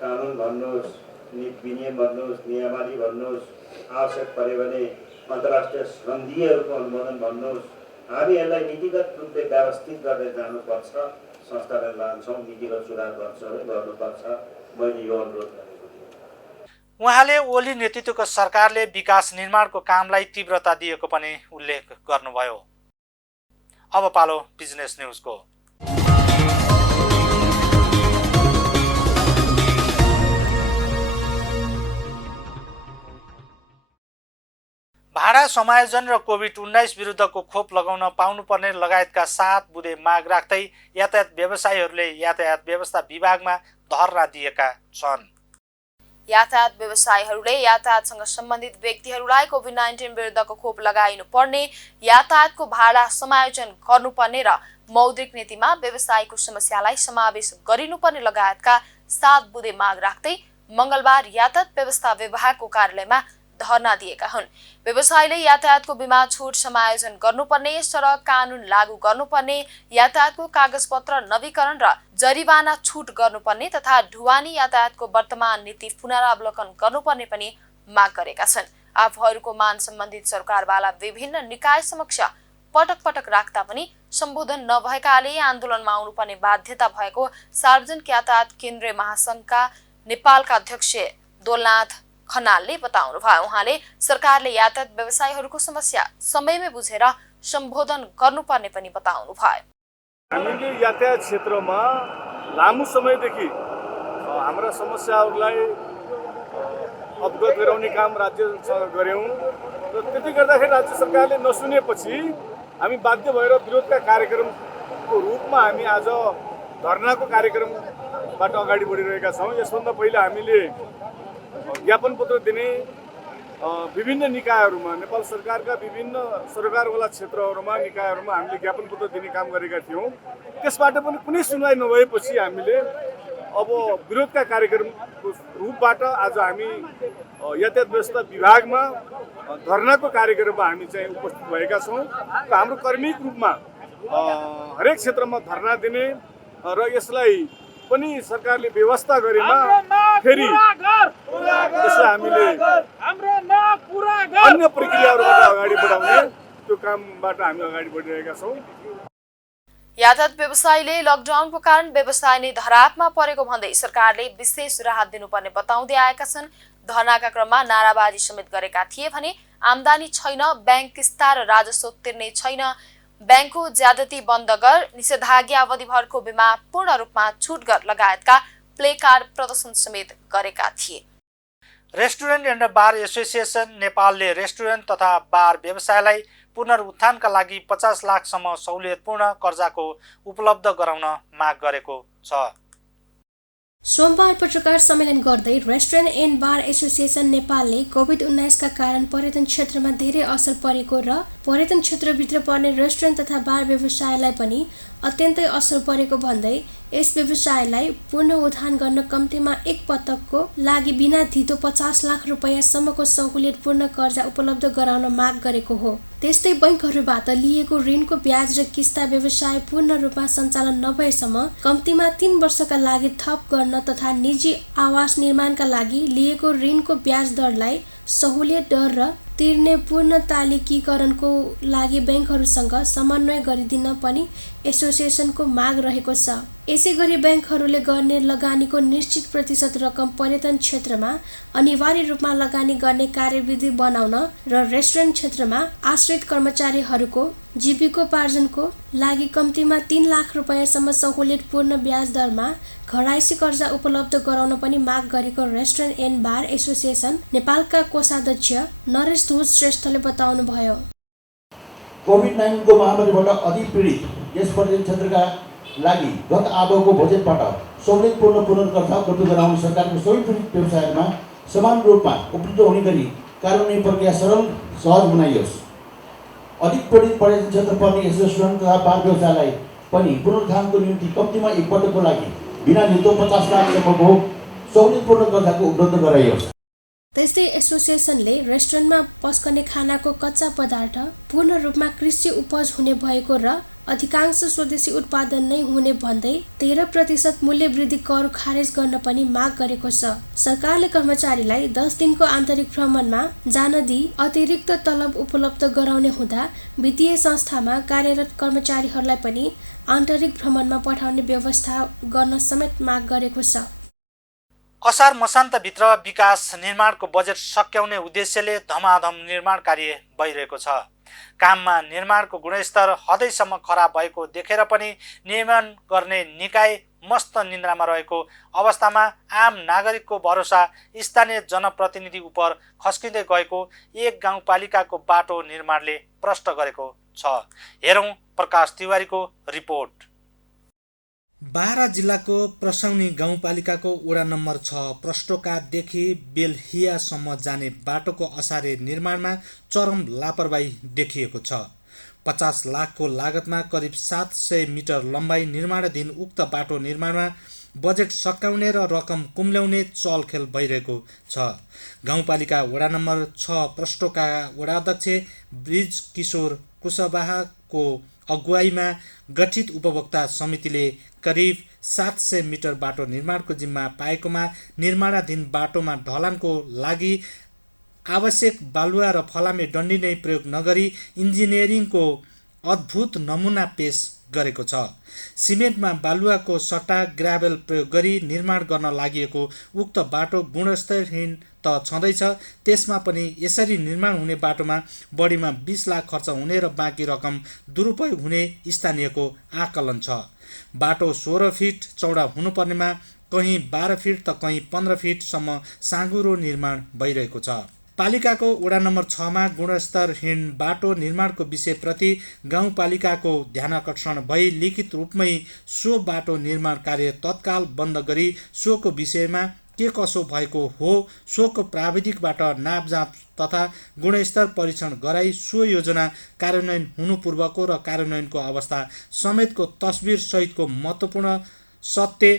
कानुन भन्नुहोस्, विनियम भन्नुहोस्, नियमावली भन्नुहोस्, आवश्यक पऱ्यो भने अन्तर्राष्ट्रिय सन्धिहरूको अनुमोदन भन्नुहोस्, हामी यसलाई नीतिगत रूपले व्यवस्थित गर्दै जानुपर्छ। संस्थालाई लान्छौँ, नीतिगत सुधार गर्नुपर्छ। मैले यो अनुरोध गरेको थिएँ। उहाँले ओली नेतृत्वको सरकारले विकास निर्माणको कामलाई तीव्रता दिएको पनि उल्लेख गर्नुभयो। अब पालो बिजनेस न्युजको। भाडा समायोजन र कोभिड-19 विरुद्धको खोप लगाउन पाउनुपर्ने लगायतका 7 बुँदे माग राख्दै यातायात व्यवसायीहरूले यातायात व्यवस्था विभागमा धरना दिएका छन्। यातायात व्यवसायीहरूले यातायातसँग सम्बन्धित व्यक्तिहरूलाई कोभिड-19 विरुद्धको खोप लगाइनु पर्ने, यातायातको भाडा समायोजन गर्नुपर्ने र मौद्रिक नीतिमा व्यवसायीको समस्यालाई समावेश गरिनुपर्ने लगायतका 7 बुँदे माग राख्दै मंगलबार यातायात व्यवस्था विभागको कार्यालयमा धरना दिएका हुन्। व्यवसायीले यातायातको बीमा छुट समायोजन गर्नुपर्ने, सडक कानून लागू गर्नुपर्ने, यातायातको कागजपत्र नवीकरण र जरिवाना छुट गर्नुपर्ने तथा ढुवानी यातायातको वर्तमान नीति पुनरावलोकन गर्नुपर्ने पनि माग गरेका छन्। आफूहरूको मान सम्बन्धित सरकारवाला विभिन्न निकाय समक्ष पटक पटक राख्दा पनि सम्बोधन नभएकाले आन्दोलनमा आउनुपर्ने बाध्यता भएको सार्वजनिक यातायात केन्द्रीय महासंघका नेपालका अध्यक्ष दोलनाथ खनालले बताउनु भयो। उहाँले सरकारले यातायात व्यवसायीहरूको समस्या समयमै बुझेर सम्बोधन गर्नुपर्ने पनि बताउनु भयो। हामीले यातायात क्षेत्रमा लामो समयदेखि हाम्रा समस्याहरूलाई अवगत गराउने काम राज्यसँग गर्यौं र त्यति गर्दाखेरि राज्य सरकारले नसुनेपछि हामी बाध्य भएर विरोधका कार्यक्रमको रूपमा हामी आज धरनाको कार्यक्रमबाट अगाडि बढिरहेका छौँ। यसभन्दा पहिला हामीले ज्ञापन पत्र दिने विभिन्न निकायहरूमा, नेपाल सरकारका विभिन्न सरकारवाला क्षेत्रहरूमा निकायहरूमा हामीले ज्ञापन पत्र दिने काम गरेका थियौँ। त्यसबाट पनि कुनै सुनवाई नभएपछि हामीले अब विरोधका कार्यक्रमको रूपबाट आज हामी यातायात व्यवस्था विभागमा धरनाको कार्यक्रममा हामी चाहिँ उपस्थित भएका छौँ। र हाम्रो कर्मिक रूपमा हरेक क्षेत्रमा धरना दिने र यसलाई पनि सरकारले व्यवस्था गरेमा फेरि यसलाई हामीले अन्य प्रक्रियाहरूबाट अगाडि बढाउने त्यो कामबाट हामी अगाडि बढिरहेका छौँ। यातायात व्यवसायीले लकडाउनको कारण व्यवसाय नै धरापमा परेको भन्दै सरकारले विशेष राहत दिनुपर्ने बताउँदै आएका छन्। धरनाका क्रममा नाराबाजी समेत गरेका थिए भने आम्दानी छैन, बैंक किस्ता र राजस्व तिर्ने छैन, बैंकको ज्यादती बन्द गर, निषेधाज्ञा अवधिभरको बीमा पूर्ण रूपमा छुट गर लगायतका प्लेकार्ड प्रदर्शन समेत गरेका थिए। रेस्टुरेन्ट एन्ड बार एसोसिएसन नेपालले रेस्टुरेन्ट तथा बार व्यवसायलाई पुनरुत्थानका लागि 50 लाखसम्म सहुलियतपूर्ण कर्जाको उपलब्ध गराउन माग गरेको छ। सोमबार पत्रकार सम्मेलन गर्दै रेस्टुरेन्ट एन्ड बार एसोसिएसन नेपालले कोभिड-19 का कारण पर्यटन क्षेत्रमा धेरै असर परेको र पर्यटन क्षेत्रभित्र पर्ने रेस्टुरेन्ट तथा बार व्यवसायलाई पनि अत्यन्तै असर परेको भन्दै यस व्यवसायलाई पुनरुत्थान गर्न कम्तीमा एक पटकको लागि बिना धितो 50 लाख रुपैयाँसम्मको सहुलियतपूर्ण कर्जा उपलब्ध गराउन माग गरेको हो। त्यस्तै बैंकहरूबाट लिएको ऋणको ब्याज र किस्ता व्यवसाय पूर्ण रूपमा सञ्चालन नभएसम्म कम्तीमा 3 वर्षका लागि थप गर्न तथा निजी आवास निर्माणका लागि लिएको ऋणको ब्याज दरलाई सहुलियत दर र तिर्ने पूर्ण तालिकीकरणको लागि बैंकहरूसँग समन्वय गरिदिन पनि एसोसिएसनको माग रहेको छ। यसैगरी बैंकहरूले गर्ने लगानीको निश्चित प्रतिशत रकम पर्यटन क्षेत्रमा अनिवार्य रूपमा लगानी गर्ने कार्यविधि बनाउन र रेस्टुरेन्ट क्षेत्रमा आश्रित कर्मचारीहरूको जीविकोपार्जनको लागि कम्तीमा 3 लाख रुपैयाँसम्म सहुलियतपूर्ण ब्याज दरमा घरायसी कर्जा उपलब्ध गराउन पनि माग गरेको रेस्टुरेन्ट एन्ड बार एसोसिएसन नेपालका कोषाध्यक्ष नरेश ध्रुव श्रेष्ठले बताउनुभयो। कोभिड-19 को महामारीबाट अधिक पीडित यस पर्यटन क्षेत्रका लागि गत आबोको बजेटबाट सहुलियतपूर्ण पुनर्कर्जा उपलब्ध गराउने सरकारको सबै पीडित व्यवसायमा समान रूपमा उपलब्ध हुने गरी कानुनी प्रक्रिया सरल सहज बनाइयोस्। अधिक पीडित पर्यटन क्षेत्र पर्ने यस रेस्टुरेन्ट तथा बार व्यवसायलाई पनि पुनरुत्थानको निम्ति कम्तीमा एक पटकको लागि बिना धितो 50 लाखसम्मको सहुलियतपूर्ण कर्जाको उपलब्ध गराइयोस्। त्यस्तै एसोसिएसनले रेस्टुरेन्टमा पस्कने खानाको कच्चा पदार्थ पूर्ण रूपमा कृषि उपज हुने भएको र अधिकांश स्वदेशी उत्पादन नै हुने भन्दै 13% मूल्य वृद्धि कर खारेज गर्न पनि माग गरेको छ। सरकारले कर्मचारीलाई 10 दिनको आन्तरिक भ्रमणमा जान दिई अतिरिक्त तलब उपलब्ध गराउने हुँदा वित्तीय संस्थामा कार्यरत कर्मचारीहरूलाई पनि आन्तरिक भ्रमणमा पठाउने व्यवस्था गर्न समेत माग गरेको छ। असार मसान्तभित्र विकास निर्माणको बजेट सक्याउने उद्देश्यले धमाधम निर्माण कार्य भइरहेको छ। काममा निर्माणको गुणस्तर हदैसम्म खराब भएको देखेर पनि नियमन गर्ने निकाय मस्त निन्द्रामा रहेको अवस्थामा आम नागरिकको भरोसा स्थानीय जनप्रतिनिधि उप खस्किँदै गएको एक गाउँपालिकाको बाटो निर्माणले प्रष्ट गरेको छ। हेरौँ प्रकाश तिवारीको रिपोर्ट। बारा जिल्लाको प्रसौनी गाउँपालिकाको वडा नम्बर 6 प्रष्टोकादेखि बेलहियासम्म जाने बाटोको असारे निर्माणमा चरम लापरवाही देखिएको छ। 50 लाखको लागतमा करिब 700 मिटर लम्बाइ निर्माणाधीन उक्त बाटो निर्माणमा बजेट सकाउने र रकम कुम्ल्याउने चलखेल भइरहेको छ। गाउँपालिका वडा नम्बर 6 प्रष्टोका वडाध्यक्ष ब्रिज किशोर कुशवाहाको अगुवाईमा गठित उपभोक्ता समितिले करिब 700 मिटर बाटो निर्माणको जिम्मा पाएकोमा निर्माणाधीन बाटोमा ढलानको लागि आवश्यक बालुवा र फलामे डन्डी नै प्रयोग नगरी इन्जिनियरिङको अद्भुत नमुना पेश गरेको छ। सिमेन्टमा बालुवाको सट्टा ग्राभेल प्रयोग गरी निर्माण गर्न लागि उक्त बाटो गुणस्तरहीन त छँदैछ, त्यसमा पनि यसरी निर्माण हुने बाटोमा बढीमा 20 लाख खर्च हुने र बाँकी रकम दुरुपयोग हुने स्थानीयको आकलन छ। बाटो 16 फिट चौडा हुनुपर्नेमा कहीँ 12 फिट त कहीँ 15 फिटसम्म साँघुरो निर्माण भइरहेको छ। पालिकाको वडा नम्बर 6 मा गुणस्तरहीन बाटो निर्माणको विषयप्रति गाउँपालिकाको ध्यानाकर्षण भई लिखित रूपमै सो बाटो निर्माण कार्य तत्काल बन्द गरी सोको विषयमा के कसो भएको हो सोको प्राविधिकबाट नापजाप तथा गुणस्तर परीक्षण गराई सो योजना कार्यान्वयन हुनुपूर्वको र कार्यान्वयनको अवस्था समेतको तस्बिर सहितको महत्त्वपूर्ण सत्य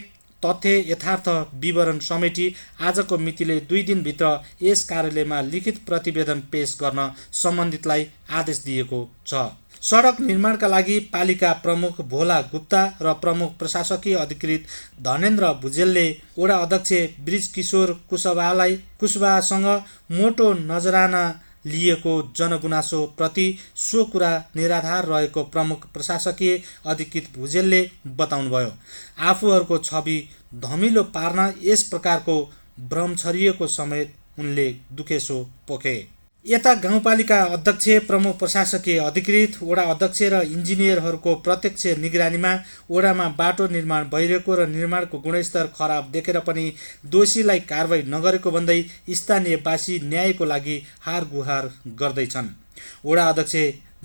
तथ्य यथार्थ विवरण समेटी आजको मितिले 2 दिनभित्र यस कार्यालयमा लिखित प्रतिवेदन पेश गर्न सम्बन्धितलाई आदेश दिएको छ। सडक निर्माणका लागि पालिका प्रमुख भोला गुप्ता र प्रमुख प्रशासकीय अधिकृत धनेन्द्र भुजेलले वडा अध्यक्ष ब्रिज किशोर कुशवाहासँग मोटो नजराना लिएको जनगुनासो प्रति सो कुरा निराधार रहेको प्रमुख प्रशासकीय अधिकृत भुजेलले बताउनुभयो। आफूहरूको छवि धमिलो पार्न यस प्रकारको भ्रम छरिएको समेत उनले दुखेसो पोखे। यता गाउँपालिका अध्यक्ष प्रमुख प्रशासकीय अधिकृत वडा अध्यक्ष र इन्जिनियरहरूको प्रत्यक्ष निगरानीमा वडामा बाटो निर्माण भइरहेको र निर्माणको गुणस्तर खराब देखेर पनि दोषीलाई कारवाही नगरेको भन्दै स्थानीयवासी न्यायको लागि हार गुहार गर्दैछन्। वडा अध्यक्ष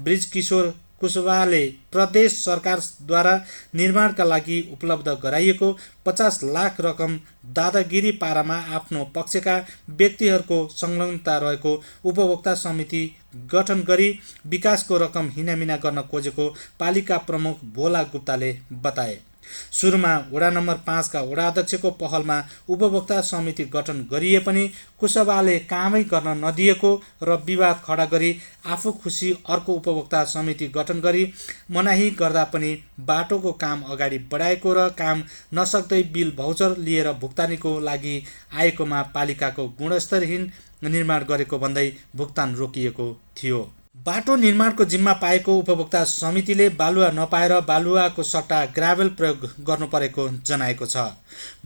ब्रिज किशोर कुशवाहाले प्रदेश सरकारद्वारा निर्माणका लागि उपलब्ध गराइएको 50 लाख रकम दादागिरी पारामा आफ्नो पक्षका व्यक्तिहरूको संलग्नता रहेको उपभोक्ता समिति गठन गरी विकासको रकम हिनामिना गर्न खोजेको पालिका प्रमुख भोला गुप्ताले बताए। सुरुमा वडा नम्बर 5 का वडा अध्यक्षको पहलमा उपभोक्ता समिति गठन गरिए पनि कुशवाहाले कामै गर्न नदिएको र विवाद खडा गरी आफू खुसी अर्को उपभोक्ता समिति गठन गरी मनाही गर्दा पनि बाटोको काम अगाडि बढाएको र काम नसक्दै बिल भाउचर लिएर भुक्तानीको लागि आएकोमा पालिकाको गुणस्तरहीन निर्माण गरेको भन्दै भुक्तान रोकिएको थियो। बाटो निर्माणको जिम्मा पाएको उपभोक्ता समितिले बालुवा नपाएर बालुवाको सट्टा ग्राभेल प्रयोग गर्नु परेको जनाएको छ।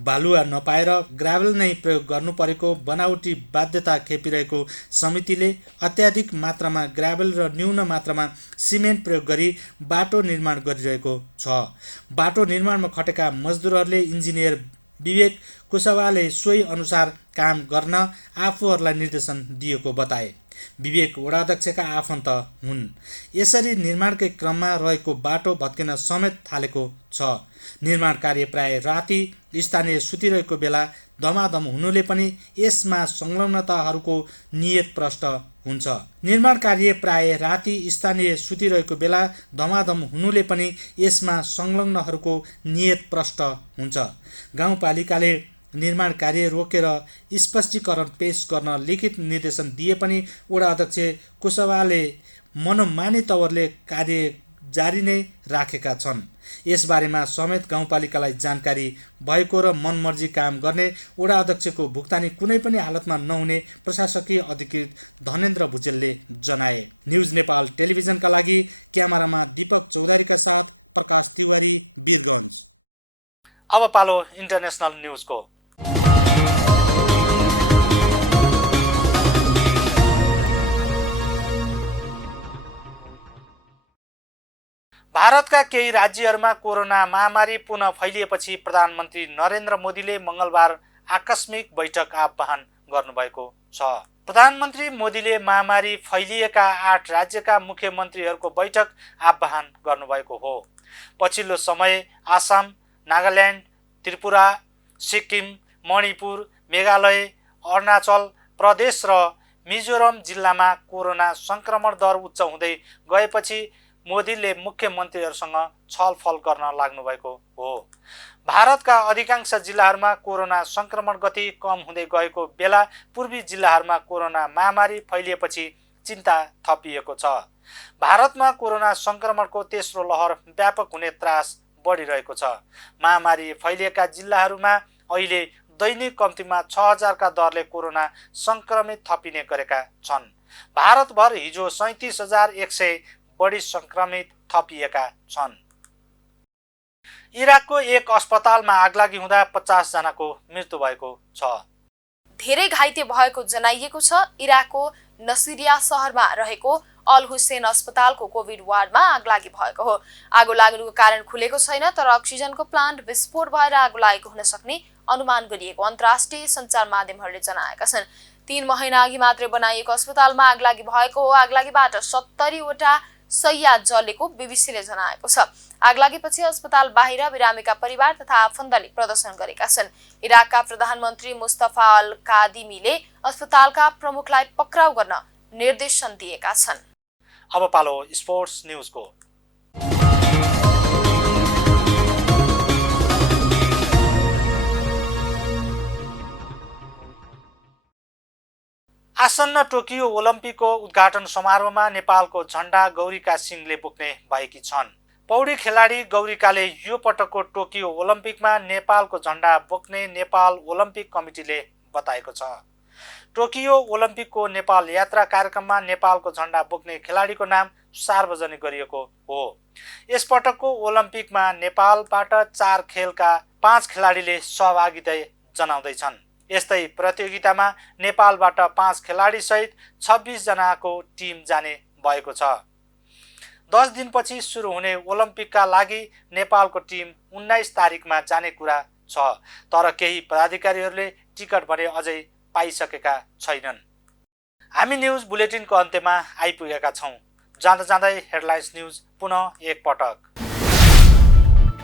बालुवा नपाएर ग्राभेल नै प्रयोग गर्नु परेको बनावटी बाध्यता खेपिरहेको समितिले अत्याधिक मात्रामा ग्राभेल र न्यून मात्रामा सिमेन्ट प्रयोग गरी बाटो निर्माण गरिरहेको छ। बाटो निर्माणमा खटेका मजदुरहरूले इन्जिनियर विवेक कुशवाहाले सोही अनुसार काम गर्न आफूहरूलाई निर्देशन दिएको बताए। विवेक वडाध्यक्षका आफन्त हुन्। यसरी निर्माणकै क्रममा रहेको बाटो भत्किन समेत थालेको छ। निर्माण कार्य प्राय राति स्थानीय सुतिरहेको बेला धमाधम हुनुले पनि यसमा संलग्नताहरूको नियत प्रष्ट हुन्छ। निर्माण कार्य प्राय राति स्थानीय सुतिरहेको बेला धमाधम हुनुले पनि यसमा संलग्नहरूको नियत प्रष्ट हुन्छ। गाउँपालिकाले निर्माण कार्य रोकेर स्पष्टीकरण पेश गर्न लिखित निर्देशन दिए पनि वडा अध्यक्ष कुशवाहाले मनोमानी तवरले कार्य जारी नै राखेका छन्। यसबारेमा समेत गाउँपालिकालाई जानकारी भएको र मनमर्जी काम गर्ने वडा अध्यक्षको भुक्तानी कुनै पनि हालतमा नहुने प्रशासकीय अधिकृत धनेन्द्र भुजेलले जनाए। न्युज नेपाल टेलिभिजनका लागि क्यामेरामा दीपक चौधरीका साथ प्रकाश तिवारी, वीरगञ्ज। अब पालो इन्टरनेसनल न्युजको। भारतका केही राज्यहरूमा कोरोना महामारी पुनः फैलिएपछि प्रधानमन्त्री नरेन्द्र मोदीले मङ्गलबार आकस्मिक बैठक आह्वान गर्नुभएको छ। प्रधानमन्त्री मोदीले महामारी फैलिएका 8 राज्यका मुख्यमन्त्रीहरूको बैठक आह्वान गर्नुभएको हो। पछिल्लो समय आसाम, नागाल्यान्ड, त्रिपुरा, सिक्किम, मणिपुर, मेघालय, अरुणाचल प्रदेश र मिजोरम जिल्लामा कोरोना संक्रमण दर उच्च हुँदै गएपछि मोदीले मुख्यमन्त्रीहरूसँग छलफल गर्न लाग्नुभएको हो। भारतका अधिकांश जिल्लाहरूमा कोरोना संक्रमण गति कम हुँदै गएको बेला पूर्वी जिल्लाहरूमा कोरोना महामारी फैलिएपछि चिन्ता थपिएको छ। भारतमा कोरोना संक्रमणको तेस्रो लहर व्यापक हुने त्रास बढिरहेको छ। महामारी फैलिएका जिल्लाहरूमा अहिले दैनिक कम्तीमा 6000 का दरले कोरोना संक्रमित थपिने गरेका छन्। भारतभर हिजो 37100 बढी संक्रमित थपिएका छन्। इराकको एक अस्पतालमा आगलागी हुँदा 50 जनाको मृत्यु भएको छ। धेरै घाइते भएको जनाइएको छ। इराकको नसिरिया शहरमा रहेको अल हुसैन अस्पतालको कोभिड वार्डमा आगलागी भएको हो। आगो लाग्नुको कारण खुलेको छैन, तर अक्सिजनको प्लान्ट विस्फोट भएर आगो लागेको हुन सक्ने अनुमान गरिएको अन्तर्राष्ट्रिय सञ्चार माध्यमहरूले जनाएका छन्। 3 महिना अघि मात्रै बनाइएको अस्पतालमा आगलागी भएको हो। आगलागीबाट 70 वटा शैय्या जलेको बीबीसीले जनाएको छ। आगलागीपछि अस्पताल बाहिर बिरामीका परिवार तथा आफन्तले प्रदर्शन गरेका छन्। इराकका प्रधानमन्त्री मुस्तफा अल कादिमीले अस्पतालका प्रमुखलाई पक्राउ गर्न निर्देशन दिएका छन्। अब पालो स्पोर्ट्स न्युजको। आसन्न टोकियो ओलम्पिकको उद्घाटन समारोहमा नेपालको झण्डा गौरीका सिंहले बोक्ने भएकी छन्। पौडी खेलाडी गौरीकाले यो पटकको टोकियो ओलम्पिकमा नेपालको झण्डा बोक्ने नेपाल ओलम्पिक कमिटीले बताएको छ। टोकियो ओलम्पिकको नेपाल यात्रा कार्यक्रममा नेपालको झण्डा बोक्ने खेलाडीको नाम सार्वजनिक गरिएको हो। यसपटकको ओलम्पिकमा नेपालबाट 4 खेलका 5 खेलाडीले सहभागिता जनाउँदैछन्। यस्तै प्रतियोगितामा नेपालबाट 5 खेलाडी सहित 26 जनाको टिम जाने भएको छ। 10 दिनपछि सुरु हुने ओलम्पिकका लागि नेपालको टिम 19 तारिकमा जाने कुरा छ, तर केही पदाधिकारीहरूले टिकट भने अझै पाइसकेका छैनन्। हामी न्युज बुलेटिनको अन्त्यमा आइपुगेका छौं। जाँदा जाँदै हेडलाइन्स न्युज पुनः एक पटक।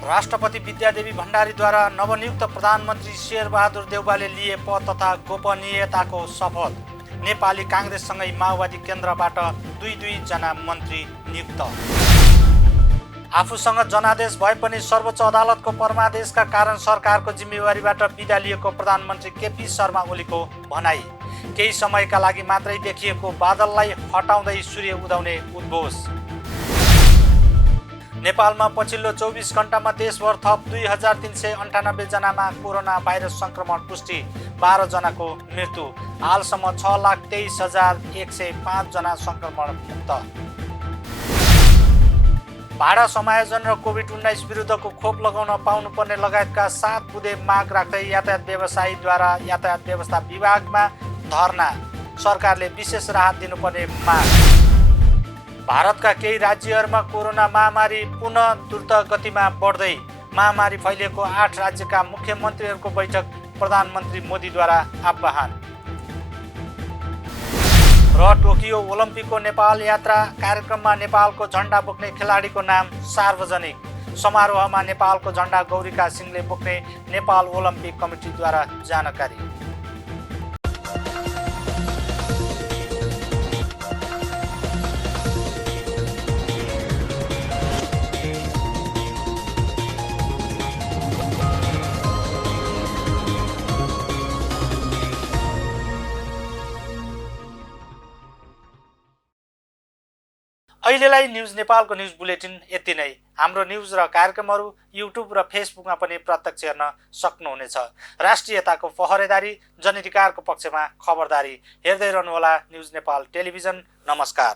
राष्ट्रपति विद्यादेवी भण्डारीद्वारा नवनियुक्त प्रधानमन्त्री शेरबहादुर देउवाले लिए पद तथा गोपनीयताको शपथ। नेपाली काङ्ग्रेससँगै माओवादी केन्द्रबाट 2 जना मन्त्री नियुक्त। आफूसँग जनादेश भए पनि सर्वोच्च अदालतको परमादेशका कारण सरकारको जिम्मेवारीबाट बिदा लिएको प्रधानमन्त्री केपी शर्मा ओलीको भनाई। केही समयका लागि मात्रै देखिएको बादललाई हटाउँदै सूर्य उदाउने उद्घोष। नेपालमा पछिल्लो 24 घण्टामा देशभर थप 2398 जनामा कोरोना भाइरस संक्रमण पुष्टि, 12 जनाको मृत्यु। हालसम्म 6,23,105 जना संक्रमण मुक्त। भाडा समायोजन र कोभिड-19 विरुद्धको खोप लगाउन पाउनुपर्ने लगायतका 7 बुँदे माग राख्दै यातायात व्यवसायीद्वारा यातायात व्यवस्था विभागमा धरना। सरकारले विशेष राहत दिनुपर्ने माग। भारतका केही राज्यहरूमा कोरोना महामारी पुनः द्रुत गतिमा बढ्दै। महामारी फैलिएको 8 राज्यका मुख्यमन्त्रीहरूको बैठक प्रधानमन्त्री मोदीद्वारा आह्वान। र टोकियो ओलम्पिकको नेपाल यात्रा कार्यक्रममा नेपालको झण्डा बोक्ने खेलाडीको नाम सार्वजनिक। समारोहमा नेपालको झण्डा गौरीका सिंहले बोक्ने नेपाल ओलम्पिक कमिटीद्वारा जानकारी। अहिलेलाई न्युज नेपालको न्युज बुलेटिन यति नै। हाम्रो न्युज र कार्यक्रमहरू युट्युब र फेसबुकमा पनि प्रत्यक्ष हेर्न सक्नुहुनेछ। राष्ट्रियताको पहरेदारी, जनअधिकारको पक्षमा खबरदारी हेर्दै रहनुहोला न्युज नेपाल टेलिभिजन। नमस्कार।